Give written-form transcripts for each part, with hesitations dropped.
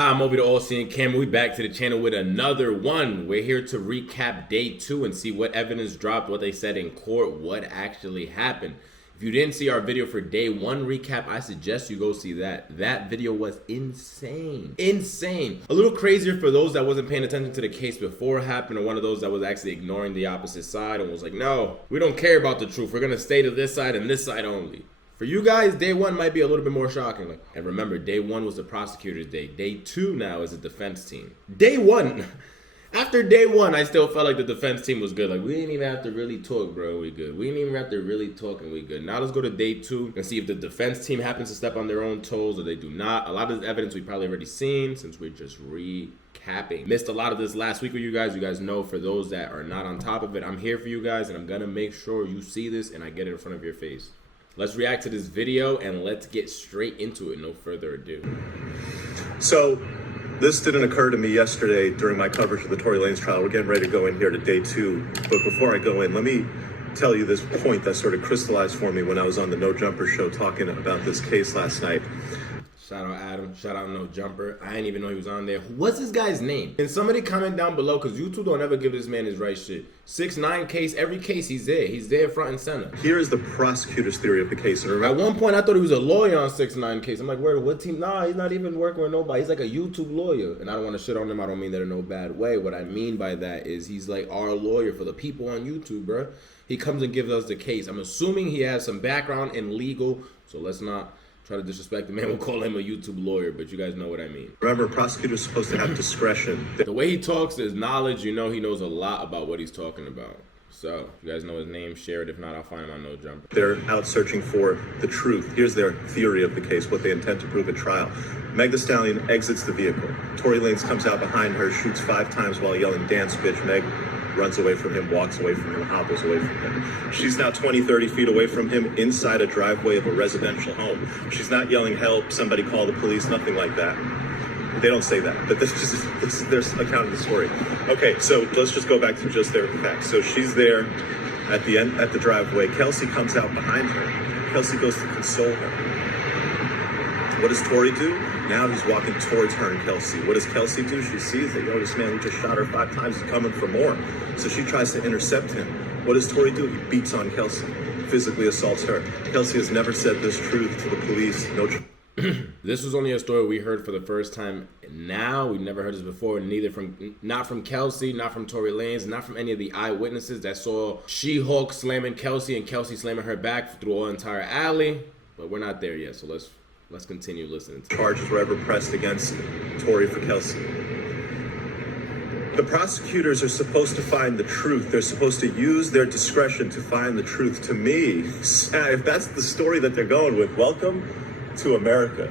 Hi, I'm over to TheAllSeeingCamera. We back to the channel with another one. We're here to recap day 2 and see what evidence dropped, what they said in court, what actually happened. If you didn't see our video for day 1 recap, I suggest you go see that. That video was insane. Insane. A little crazier for those that wasn't paying attention to the case before it happened, or one of those that was actually ignoring the opposite side and was like, no, we don't care about the truth. We're going to stay to this side and this side only. For you guys, day 1 might be a little bit more shocking. And remember, day 1 was the prosecutor's day. Day 2 now is the defense team. Day 1, after day 1, I still felt like the defense team was good. Like, we didn't even have to really talk, bro. We good. We didn't even have to really talk and we good. Now let's go to day 2 and see if the defense team happens to step on their own toes or they do not. A lot of this evidence we probably already seen since we're just recapping. Missed a lot of this last week with you guys. You guys know, for those that are not on top of it, I'm here for you guys and I'm going to make sure you see this and I get it in front of your face. Let's react to this video and let's get straight into it. No further ado. So this didn't occur to me yesterday during my coverage of the Tory Lanez trial. We're getting ready to go in here to day 2. But before I go in, let me tell you this point that sort of crystallized for me when I was on the No Jumper show talking about this case last night. Shout out Adam, shout out No Jumper. I didn't even know he was on there. What's this guy's name? Can somebody comment down below, because YouTube don't ever give this man his right shit. 6ix9ine case, every case he's there. He's there front and center. Here is the prosecutor's theory of the case. And at one point I thought he was a lawyer on 6ix9ine case. I'm like, where, what team? Nah, he's not even working with nobody. He's like a YouTube lawyer. And I don't want to shit on him. I don't mean that in no bad way. What I mean by that is he's like our lawyer for the people on YouTube, bro. He comes and gives us the case. I'm assuming he has some background in legal, so let's not try to disrespect the man. We'll call him a YouTube lawyer, but you guys know what I mean. Remember, prosecutor's supposed to have discretion. The way he talks is knowledge. You know he knows a lot about what he's talking about. So, if you guys know his name, share it. If not, I'll find him on No Jumper. They're out searching for the truth. Here's their theory of the case, what they intend to prove at trial. Meg Thee Stallion exits the vehicle. Tory Lanez comes out behind her, shoots 5 times while yelling, "Dance, bitch." Meg runs away from him, walks away from him, hobbles away from him. She's now 20, 30 feet away from him inside a driveway of a residential home. She's not yelling, "Help, somebody call the police," nothing like that. They don't say that, but this is their account of the story. Okay, so let's just go back to just their facts. So she's there at the end, at the driveway. Kelsey comes out behind her. Kelsey goes to console her. What does Tory do? Now he's walking towards her and Kelsey. What does Kelsey do? She sees that, yo, this man who just shot her 5 times is coming for more. So she tries to intercept him. What does Tory do? He beats on Kelsey, physically assaults her. Kelsey has never said this truth to the police. No. This was only a story we heard for the first time now. We've never heard this before, not from Kelsey, not from Tory Lanez, not from any of the eyewitnesses that saw She-Hulk slamming Kelsey and Kelsey slamming her back through an entire alley. But we're not there yet, so let's continue listening. Charges were ever pressed against Tory for Kelsey. The prosecutors are supposed to find the truth. They're supposed to use their discretion to find the truth. To me, if that's the story that they're going with, welcome to America.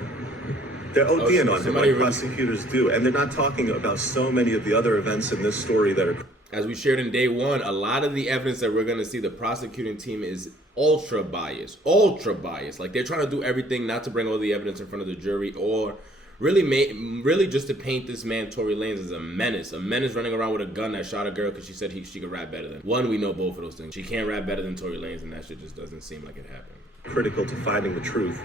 They're ODing on him like prosecutors do. And they're not talking about so many of the other events in this story that are... As we shared in day 1, a lot of the evidence that we're going to see, the prosecuting team is ultra biased. Ultra biased. Like, they're trying to do everything not to bring all the evidence in front of the jury, or really just to paint this man, Tory Lanez, as a menace. A menace running around with a gun that shot a girl because she said she could rap better than. One, we know both of those things. She can't rap better than Tory Lanez, and that shit just doesn't seem like it happened. Critical to finding the truth.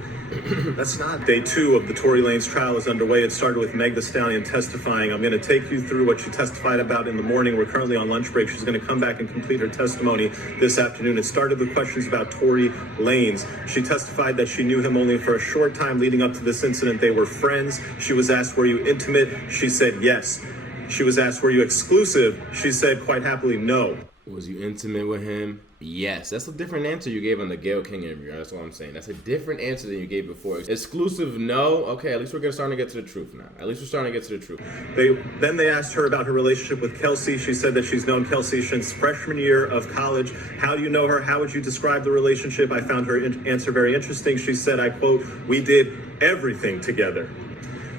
That's not. Day 2 of the Tory Lanez trial is underway. It started with Meg Thee Stallion testifying. I'm going to take you through what she testified about in the morning. We're currently on lunch break. She's going to come back and complete her testimony this afternoon. It started with questions about Tory Lanez. She testified that she knew him only for a short time leading up to this incident. They were friends. She was asked, were you intimate? She said yes. She was asked, were you exclusive? She said quite happily no. Was you intimate with him? Yes. That's a different answer you gave on the Gayle King interview. That's what I'm saying. That's a different answer than you gave before. Exclusive, no. Okay, at least we're starting to get to the truth now. At least we're starting to get to the truth. Then they asked her about her relationship with Kelsey. She said that she's known Kelsey since freshman year of college. How do you know her? How would you describe the relationship? I found her answer very interesting. She said, I quote, "We did everything together."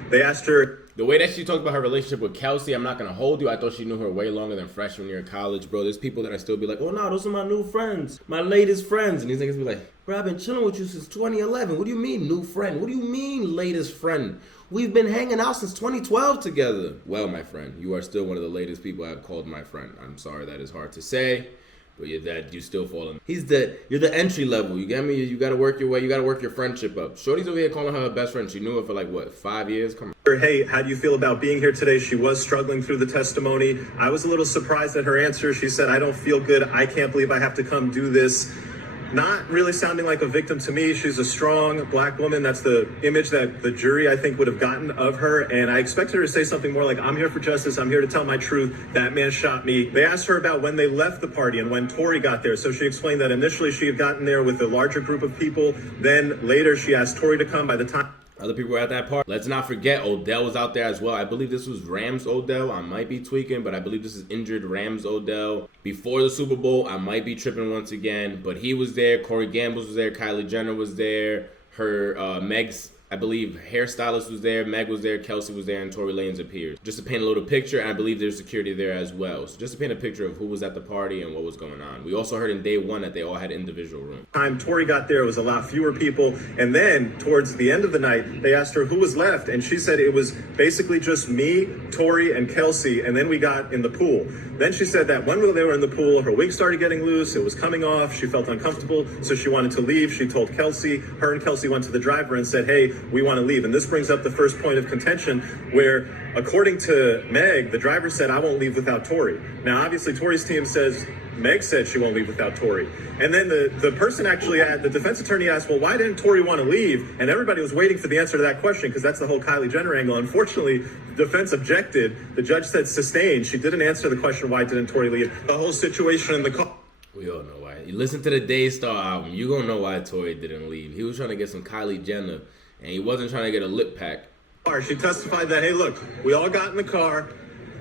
They asked her... The way that she talked about her relationship with Kelsey, I'm not going to hold you. I thought she knew her way longer than freshman year of college, bro. There's people that I still be like, oh, no, those are my new friends, my latest friends. And these niggas be like, bro, I've been chilling with you since 2011. What do you mean, new friend? What do you mean, latest friend? We've been hanging out since 2012 together. Well, my friend, you are still one of the latest people I've called my friend. I'm sorry, that is hard to say. But you still falling. You're the entry level. You get me? You gotta work your way. You gotta work your friendship up. Shorty's over here calling her best friend. She knew her for like what, 5 years? Come on. Hey, how do you feel about being here today? She was struggling through the testimony. I was a little surprised at her answer. She said, I don't feel good. I can't believe I have to come do this. Not really sounding like a victim to me. She's a strong black woman. That's the image that the jury, I think, would have gotten of her. And I expected her to say something more like, I'm here for justice. I'm here to tell my truth. That man shot me. They asked her about when they left the party and when Tory got there. So she explained that initially she had gotten there with a larger group of people. Then later she asked Tory to come. By the time other people were at that party. Let's not forget Odell was out there as well. I believe this was Rams Odell. I might be tweaking, but I believe this is injured Rams Odell. Before the Super Bowl, I might be tripping once again, but he was there. Corey Gambles was there. Kylie Jenner was there. Her Meg's, I believe, hairstylist was there. Meg was there. Kelsey was there, and Tory Lanez appeared. Just to paint a little picture, and I believe there's security there as well. So just to paint a picture of who was at the party and what was going on. We also heard in day one that they all had individual rooms. Time Tory got there, it was a lot fewer people. And then towards the end of the night, they asked her who was left. And she said it was basically just me, Tory, and Kelsey. And then we got in the pool. Then she said that when they were in the pool, her wig started getting loose. It was coming off. She felt uncomfortable, so she wanted to leave. She told Kelsey. Her and Kelsey went to the driver and said, hey, we want to leave. And this brings up the first point of contention where, according to Meg, the driver said, I won't leave without Tory. Now, obviously, Tory's team says Meg said she won't leave without Tory. And then the person actually, the defense attorney asked, well, why didn't Tory want to leave? And everybody was waiting for the answer to that question because that's the whole Kylie Jenner angle. Unfortunately, the defense objected. The judge said sustained. She didn't answer the question, why didn't Tory leave? The whole situation in the car. We all know why. You listen to the Daystar album, you gonna know why Tory didn't leave. He was trying to get some Kylie Jenner, and he wasn't trying to get a lip pack. She testified that, hey, look, we all got in the car.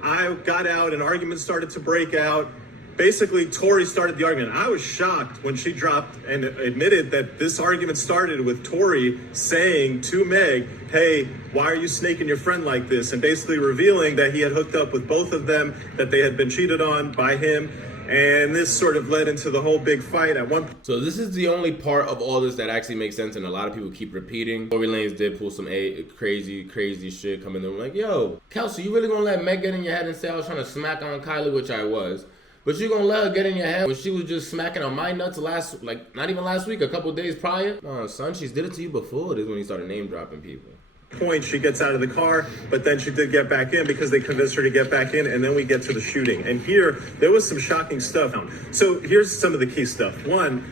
I got out, an argument started to break out. Basically, Tory started the argument. I was shocked when she dropped and admitted that this argument started with Tory saying to Meg, hey, why are you snaking your friend like this? And basically revealing that he had hooked up with both of them, that they had been cheated on by him. And this sort of led into the whole big fight at one point. So this is the only part of all this that actually makes sense, and a lot of people keep repeating. Tory Lanez did pull some crazy shit coming in. Like, yo, Kelsey, you really gonna let Meg get in your head and say I was trying to smack on Kylie, which I was. But you gonna let her get in your head when she was just smacking on my nuts not even last week, a couple days prior? No, son, she's did it to you before. This is when he started name dropping people. Point, she gets out of the car, but then she did get back in because they convinced her to get back in, and then we get to the shooting. And here, there was some shocking stuff. So here's some of the key stuff. One,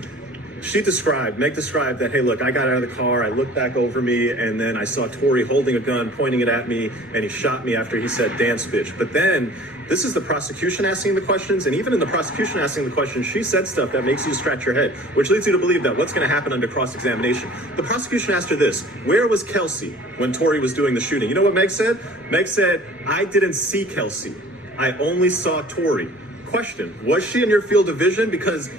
Meg described that, hey, look, I got out of the car, I looked back over me, and then I saw Tory holding a gun, pointing it at me, and he shot me after he said, dance bitch. But then, this is the prosecution asking the questions, and even in the prosecution asking the questions, she said stuff that makes you scratch your head, which leads you to believe that what's going to happen under cross-examination. The prosecution asked her this, where was Kelsey when Tory was doing the shooting? You know what Meg said? Meg said, I didn't see Kelsey. I only saw Tory. Question, was she in your field of vision? Because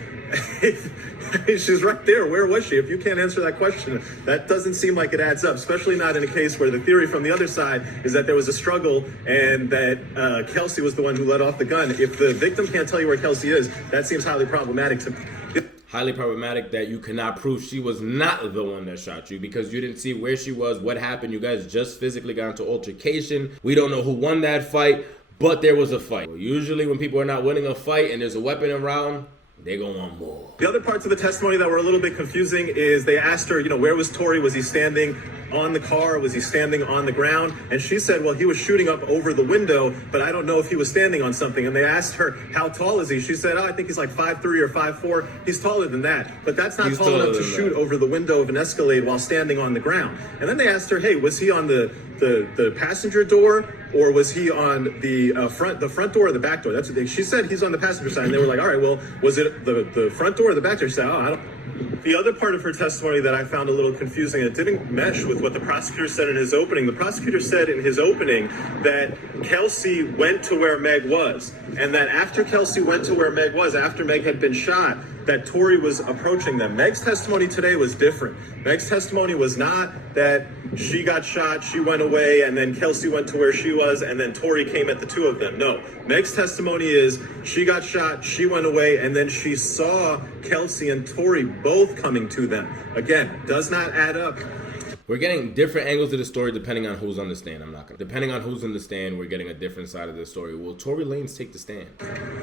she's right there. Where was she? If you can't answer that question, that doesn't seem like it adds up, especially not in a case where the theory from the other side is that there was a struggle and that Kelsey was the one who let off the gun. If the victim can't tell you where Kelsey is, that seems highly problematic to me. Highly problematic that you cannot prove she was not the one that shot you because you didn't see where she was, what happened. You guys just physically got into altercation. We don't know who won that fight, but there was a fight. Well, usually when people are not winning a fight and there's a weapon around, they go on more. The other parts of the testimony that were a little bit confusing is they asked her, where was Tory? Was he standing on the car? Was he standing on the ground? And she said, well, he was shooting up over the window, but I don't know if he was standing on something. And they asked her, how tall is he? She said, I think he's like 5'3" or 5'4". He's taller than that, but that's not tall enough to shoot over the window of an Escalade while standing on the ground. And then they asked her, hey, was he on the passenger door, or was he on the front door or the back door? That's what she said. He's on the passenger side. And they were like, all right, well, was it the front door or the back door? She said, I don't. The other part of her testimony that I found a little confusing, it didn't mesh with what the prosecutor said in his opening. The prosecutor said in his opening that Kelsey went to where Meg was, and that after Kelsey went to where Meg was, after Meg had been shot, that Tory was approaching them. Meg's testimony today was different. Meg's testimony was not that she got shot, she went away, and then Kelsey went to where she was, and then Tory came at the two of them. No, Meg's testimony is she got shot, she went away, and then she saw Kelsey and Tory both coming to them. Again, does not add up. We're getting different angles to the story depending on who's on the stand. Depending on who's in the stand, we're getting a different side of the story. Will Tory Lanez take the stand?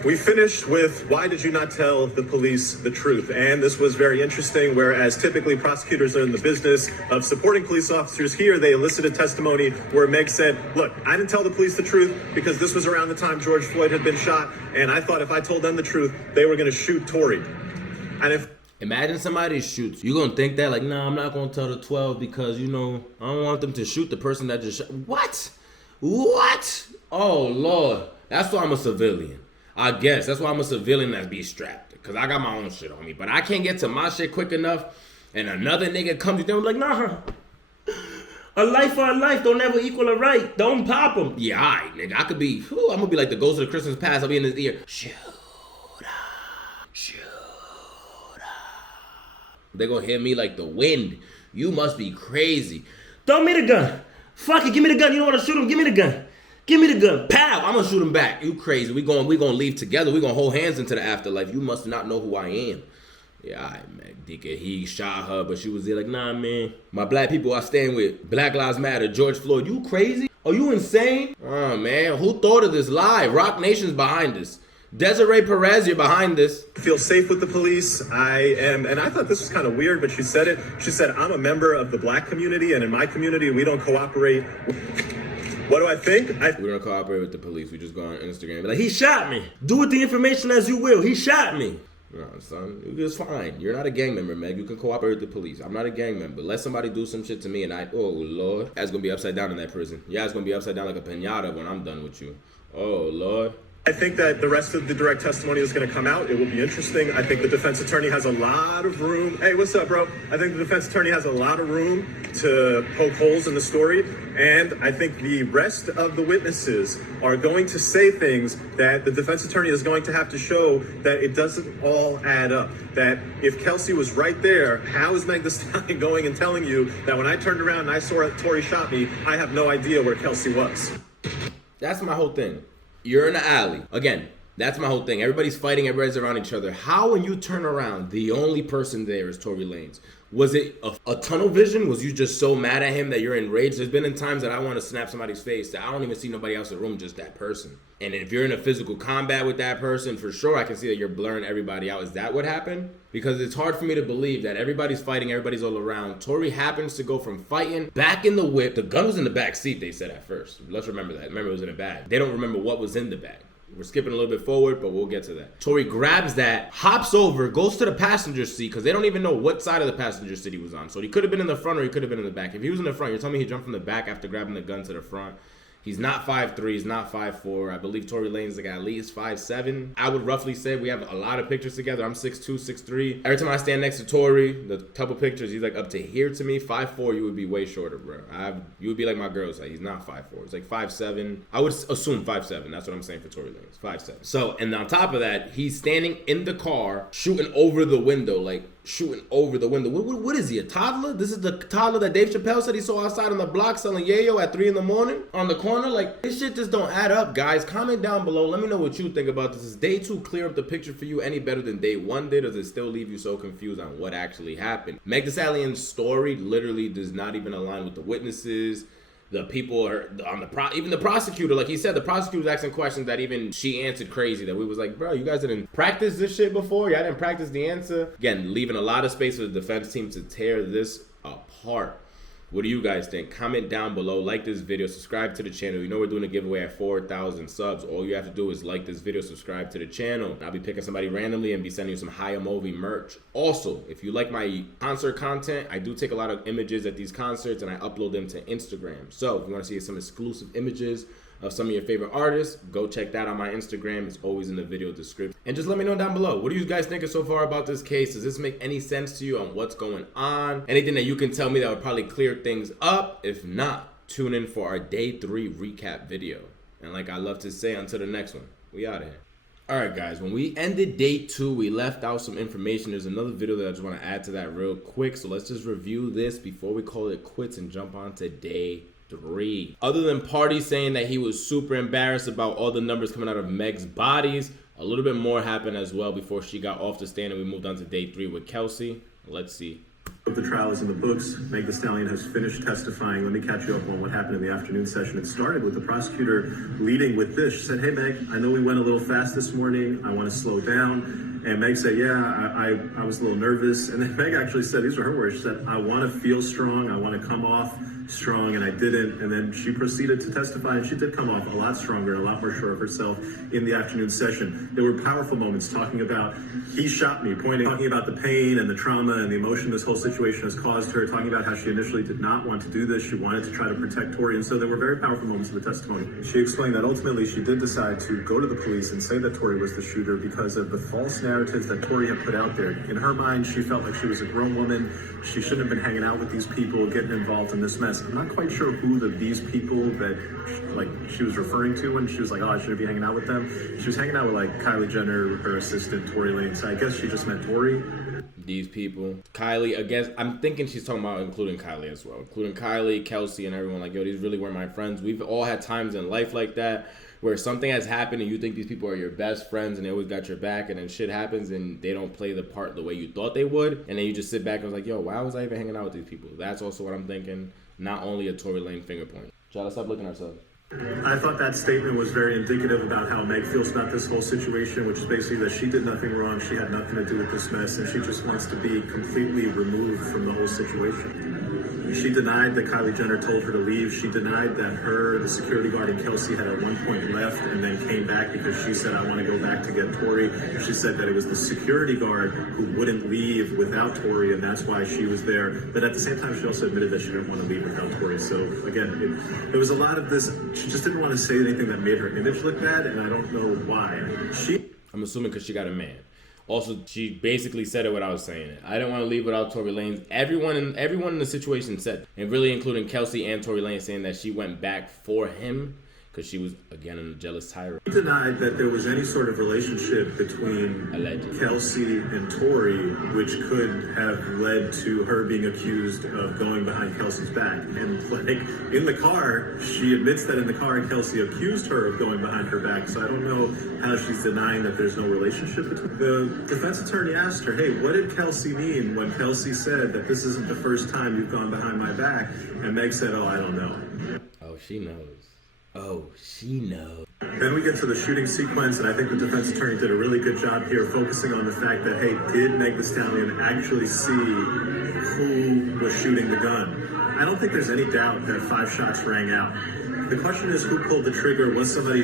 We finished with why did you not tell the police the truth? And this was very interesting, whereas typically prosecutors are in the business of supporting police officers. Here, they elicited testimony where Meg said, look, I didn't tell the police the truth because this was around the time George Floyd had been shot, and I thought if I told them the truth, they were going to shoot Tory. And if Imagine somebody shoots. You gonna think that like, nah, I'm not gonna tell the 12 because, you know, I don't want them to shoot the person that just shot. What? What? Oh, Lord. That's why I'm a civilian. I guess. That's why I'm a civilian that's be strapped. Because I got my own shit on me. But I can't get to my shit quick enough. And another nigga comes to them like, nah. A life for a life don't ever equal a right. Don't pop them. Yeah, all right, nigga. I could be, I'm gonna be like the ghost of the Christmas past. I'll be in his ear. Shoot. They gonna hit me like the wind. You must be crazy. Throw me the gun. Fuck it, give me the gun. You don't wanna shoot him? Give me the gun. Give me the gun. Pow! I'm gonna shoot him back. You crazy. We gonna leave together. We gonna hold hands into the afterlife. You must not know who I am. Yeah, all right, man. Dika, he shot her, but she was there like, nah, man. My black people I stand with. Black Lives Matter. George Floyd. You crazy? Are you insane? Oh, man. Who thought of this lie? Rock Nation's behind this. Desiree Perez, you're behind this. Feel safe with the police. I am, and I thought this was kind of weird, but she said it. She said, I'm a member of the black community, and in my community, we don't cooperate. What do I think? We don't cooperate with the police. We just go on Instagram and be like, he shot me. Do with the information as you will. He shot me. No, son, it's fine. You're not a gang member, Meg. You can cooperate with the police. I'm not a gang member. Let somebody do some shit to me and oh, Lord. That's going to be upside down in that prison. Yeah, it's going to be upside down like a piñata when I'm done with you. Oh, Lord. I think that the rest of the direct testimony is going to come out. It will be interesting. I think the defense attorney has a lot of room. Hey, what's up, bro? I think the defense attorney has a lot of room to poke holes in the story. And I think the rest of the witnesses are going to say things that the defense attorney is going to have to show that it doesn't all add up. That if Kelsey was right there, how is Meg Thee Stallion going and telling you that when I turned around and I saw Tory shot me, I have no idea where Kelsey was? That's my whole thing. You're in the alley. Again, that's my whole thing. Everybody's fighting, everybody's around each other. How, when you turn around, the only person there is Tory Lanez? Was it a tunnel vision? Was you just so mad at him that you're enraged? There's been in times that I want to snap somebody's face that I don't even see nobody else in the room, just that person. And if you're in a physical combat with that person, for sure I can see that you're blurring everybody out. Is that what happened? Because it's hard for me to believe that everybody's fighting, everybody's all around. Tory happens to go from fighting back in the whip. The gun was in the back seat, they said at first. Let's remember that. Remember, it was in a bag. They don't remember what was in the bag. We're skipping a little bit forward, but we'll get to that. Tory grabs that, hops over, goes to the passenger seat, because they don't even know what side of the passenger seat he was on. So he could have been in the front or he could have been in the back. If he was in the front, you're telling me he jumped from the back after grabbing the gun to the front. He's not 5'3", he's not 5'4". I believe Tory Lanez is like at least 5'7". I would roughly say we have a lot of pictures together. I'm 6'2", 6'3". Every time I stand next to Tory, the couple pictures, he's like up to here to me. 5'4", you would be way shorter, bro. You would be like my girl's height. He's not 5'4". It's like 5'7". I would assume 5'7". That's what I'm saying for Tory Lanez. 5'7". So, and on top of that, he's standing in the car, shooting over the window, like shooting over the window. What is he, a toddler? This is the toddler that Dave Chappelle said he saw outside on the block selling yayo at 3 in the morning on the corner? Like, this shit just don't add up, guys. Comment down below. Let me know what you think about this. Is day 2 clear up the picture for you any better than day 1 did, or does it still leave you so confused on what actually happened? Meg Thee Stallion's story literally does not even align with the witnesses. The people are on even the prosecutor, like he said, the prosecutor was asking questions that even she answered crazy, that we was like, bro, you guys didn't practice this shit before? Y'all didn't practice the answer? Again, leaving a lot of space for the defense team to tear this apart. What do you guys think? Comment down below, like this video, subscribe to the channel. You know we're doing a giveaway at 4,000 subs. All you have to do is like this video, subscribe to the channel. I'll be picking somebody randomly and be sending you some Higher Movie merch. Also, if you like my concert content, I do take a lot of images at these concerts and I upload them to Instagram. So if you want to see some exclusive images of some of your favorite artists, go check that on my Instagram. It's always in the video description. And just let me know down below, what do you guys think so far about this case? Does this make any sense to you on what's going on? Anything that you can tell me that would probably clear things up? If not, tune in for our day 3 recap video. And like I love to say, until the next one, we out of here. All right, guys, when we ended day 2, we left out some information. There's another video that I just want to add to that real quick. So let's just review this before we call it quits and jump on to day 3. Other than Party saying that he was super embarrassed about all the numbers coming out of Meg's bodies, a little bit more happened as well before she got off the stand and we moved on to day 3 with Kelsey. Let's see. The trial is in the books. Meg Thee Stallion has finished testifying. Let me catch you up on what happened in the afternoon session. It started with the prosecutor leading with this. She said, "Hey, Meg, I know we went a little fast this morning. I want to slow down." And Meg said, "Yeah, I was a little nervous." And then Meg actually said, these are her words, she said, "I want to feel strong. I want to come off strong," and I didn't. And then she proceeded to testify, and she did come off a lot stronger and a lot more sure of herself in the afternoon session. There were powerful moments talking about, "He shot me," talking about the pain and the trauma and the emotion this whole situation has caused her, talking about how she initially did not want to do this. She wanted to try to protect Tory, and so there were very powerful moments in the testimony. She explained that ultimately she did decide to go to the police and say that Tory was the shooter because of the false narratives that Tory had put out there. In her mind, she felt like she was a grown woman. She shouldn't have been hanging out with these people, getting involved in this mess. I'm not quite sure who these people that she was referring to when she was like, "Oh, I shouldn't be hanging out with them." She was hanging out with like Kylie Jenner, her assistant, Tory Lanez. So I guess she just meant Tory. These people. Kylie, I guess, I'm thinking she's talking about including Kylie as well. Including Kylie, Kelsey, and everyone. Like, yo, these really were my friends. We've all had times in life like that where something has happened and you think these people are your best friends and they always got your back, and then shit happens and they don't play the part the way you thought they would. And then you just sit back and was like, yo, why was I even hanging out with these people? That's also what I'm thinking. Not only a Tory Lane finger point. Y'all, let's stop looking at ourselves. I thought that statement was very indicative about how Meg feels about this whole situation, which is basically that she did nothing wrong, she had nothing to do with this mess, and she just wants to be completely removed from the whole situation. She denied that Kylie Jenner told her to leave. She denied that the security guard, and Kelsey had at one point left and then came back because she said, "I want to go back to get Tory." She said that it was the security guard who wouldn't leave without Tory, and that's why she was there. But at the same time, she also admitted that she didn't want to leave without Tory. So again, there was a lot of this. She just didn't want to say anything that made her image look bad, and I don't know why. I'm assuming because she got a man. Also, she basically said it without saying it. I didn't want to leave without Tory Lanez. Everyone in the situation said, and really including Kelsey and Tory Lanez, saying that she went back for him because she was, again, a jealous tyrant. He denied that there was any sort of relationship between Kelsey and Tory, which could have led to her being accused of going behind Kelsey's back. And like in the car, she admits that in the car, Kelsey accused her of going behind her back. So I don't know how she's denying that there's no relationship between. The defense attorney asked her, "Hey, what did Kelsey mean when Kelsey said that this isn't the first time you've gone behind my back?" And Meg said, "Oh, I don't know." Oh, she knows. Oh, she knows. Then we get to the shooting sequence, and I think the defense attorney did a really good job here focusing on the fact that, hey, did Meg Thee Stallion actually see who was shooting the gun? I don't think there's any doubt that 5 shots rang out. The question is, who pulled the trigger? Was somebody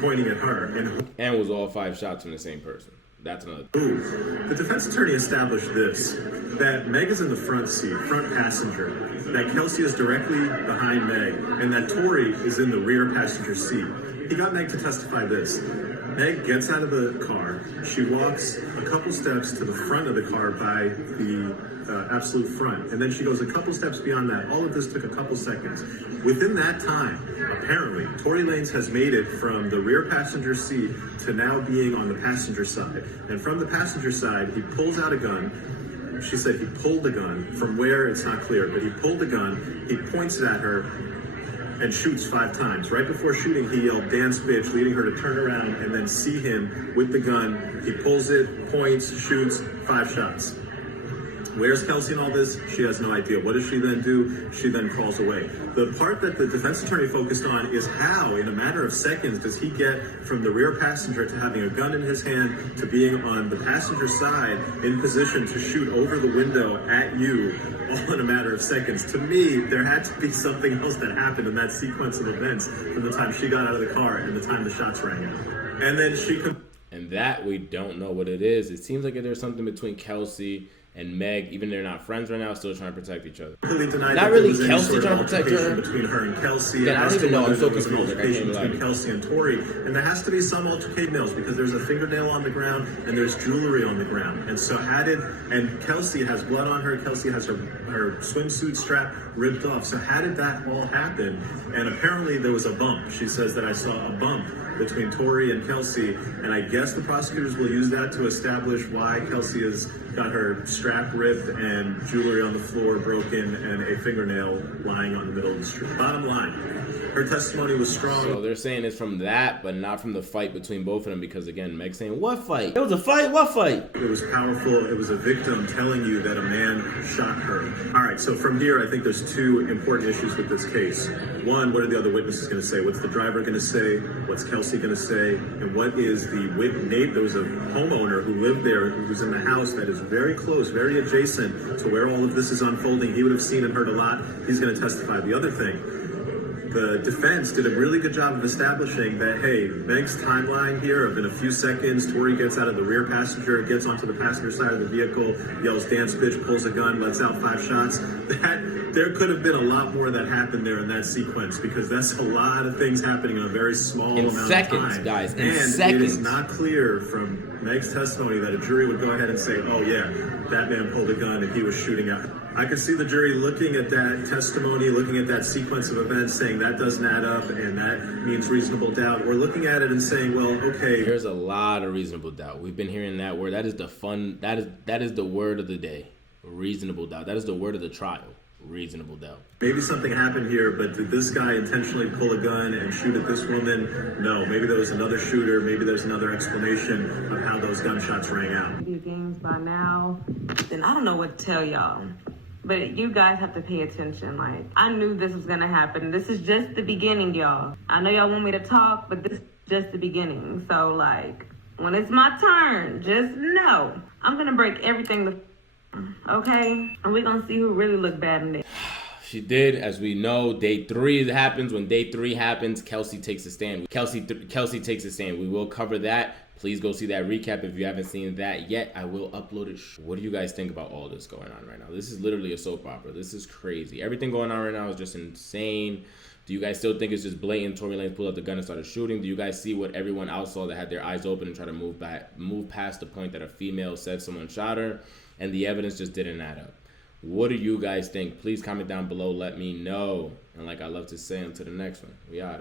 pointing at her? And was all 5 shots from the same person? That's another. The defense attorney established this, that Meg is in the front seat, front passenger, that Kelsey is directly behind Meg, and that Tory is in the rear passenger seat. He got Meg to testify this. Meg gets out of the car. She walks a couple steps to the front of the car by the absolute front. And then she goes a couple steps beyond that. All of this took a couple seconds. Within that time, apparently, Tory Lanez has made it from the rear passenger seat to now being on the passenger side. And from the passenger side, he pulls out a gun. She said he pulled the gun. From where, it's not clear, but he pulled the gun, he points it at her, and shoots 5 times. Right before shooting, he yelled, "Dance bitch," leading her to turn around and then see him with the gun. He pulls it, points, shoots, 5 shots. Where's Kelsey in all this? She has no idea. What does she then do? She then crawls away. The part that the defense attorney focused on is how, in a matter of seconds, does he get from the rear passenger to having a gun in his hand to being on the passenger side in position to shoot over the window at you, all in a matter of seconds. To me, there had to be something else that happened in that sequence of events from the time she got out of the car and the time the shots rang out. And then and that we don't know what it is. It seems like there's something between Kelsey and Meg, even they're not friends right now, still trying to protect each other. Not really Kelsey trying to protect her. Between her and Kelsey. Yeah, I don't even know. I'm so confused. Between Kelsey and Tory, and there has to be some altercation because there's a fingernail on the ground and there's jewelry on the ground. And so and Kelsey has blood on her. Kelsey has her swimsuit strap ripped off. So how did that all happen? And apparently there was a bump. She says that I saw a bump between Tory and Kelsey, and I guess the prosecutors will use that to establish why Kelsey has got her strap ripped and jewelry on the floor broken and a fingernail lying on the middle of the street. Bottom line, Her testimony was strong. So they're saying it's from that, but not from the fight between both of them, because again, Meg's saying, what fight? It was a fight? What fight? It was powerful. It was a victim telling you that a man shot her. All right, so from here, I think there's two important issues with this case. One, what are the other witnesses going to say? What's the driver going to say? What's Kelsey going to say? And what is the there was a homeowner who lived there, who was in the house that is very close, very adjacent to where all of this is unfolding. He would have seen and heard a lot. He's going to testify. The other thing, the defense did a really good job of establishing that, hey, Meg's timeline here of in a few seconds, Tory gets out of the rear passenger, gets onto the passenger side of the vehicle, yells, "Dance bitch," pulls a gun, lets out 5 shots. There could have been a lot more that happened there in that sequence, because that's a lot of things happening in a very small amount of time. Guys, and seconds. It is not clear from Meg's testimony that a jury would go ahead and say, oh yeah, that man pulled a gun and he was shooting out. I could see the jury looking at that testimony, looking at that sequence of events, saying that doesn't add up and that means reasonable doubt. Or looking at it and saying, well, okay. There's a lot of reasonable doubt. We've been hearing that word. That is the word of the day. Reasonable doubt. That is the word of the trial. Reasonable doubt. Maybe something happened here, but did this guy intentionally pull a gun and shoot at this woman? No. Maybe there was another shooter. Maybe there's another explanation of how those gunshots rang out. Video games by now, then I don't know what to tell y'all. But you guys have to pay attention. Like, I knew this was gonna happen. This is just the beginning, y'all. I know y'all want me to talk, but this is just the beginning. So, like, when it's my turn, just know I'm gonna break everything okay? And we're gonna see who really look bad in it. She did. As we know, day 3 happens. When day 3 happens, Kelsey takes a stand. Kelsey takes a stand. We will cover that. Please go see that recap if you haven't seen that yet. I will upload it. What do you guys think about all this going on right now? This is literally a soap opera. This is crazy. Everything going on right now is just insane. Do you guys still think it's just blatant? Tory Lanez pulled out the gun and started shooting? Do you guys see what everyone else saw that had their eyes open and try to move past the point that a female said someone shot her, and the evidence just didn't add up? What do you guys think? Please comment down below. Let me know. And like I love to say, until the next one, we out.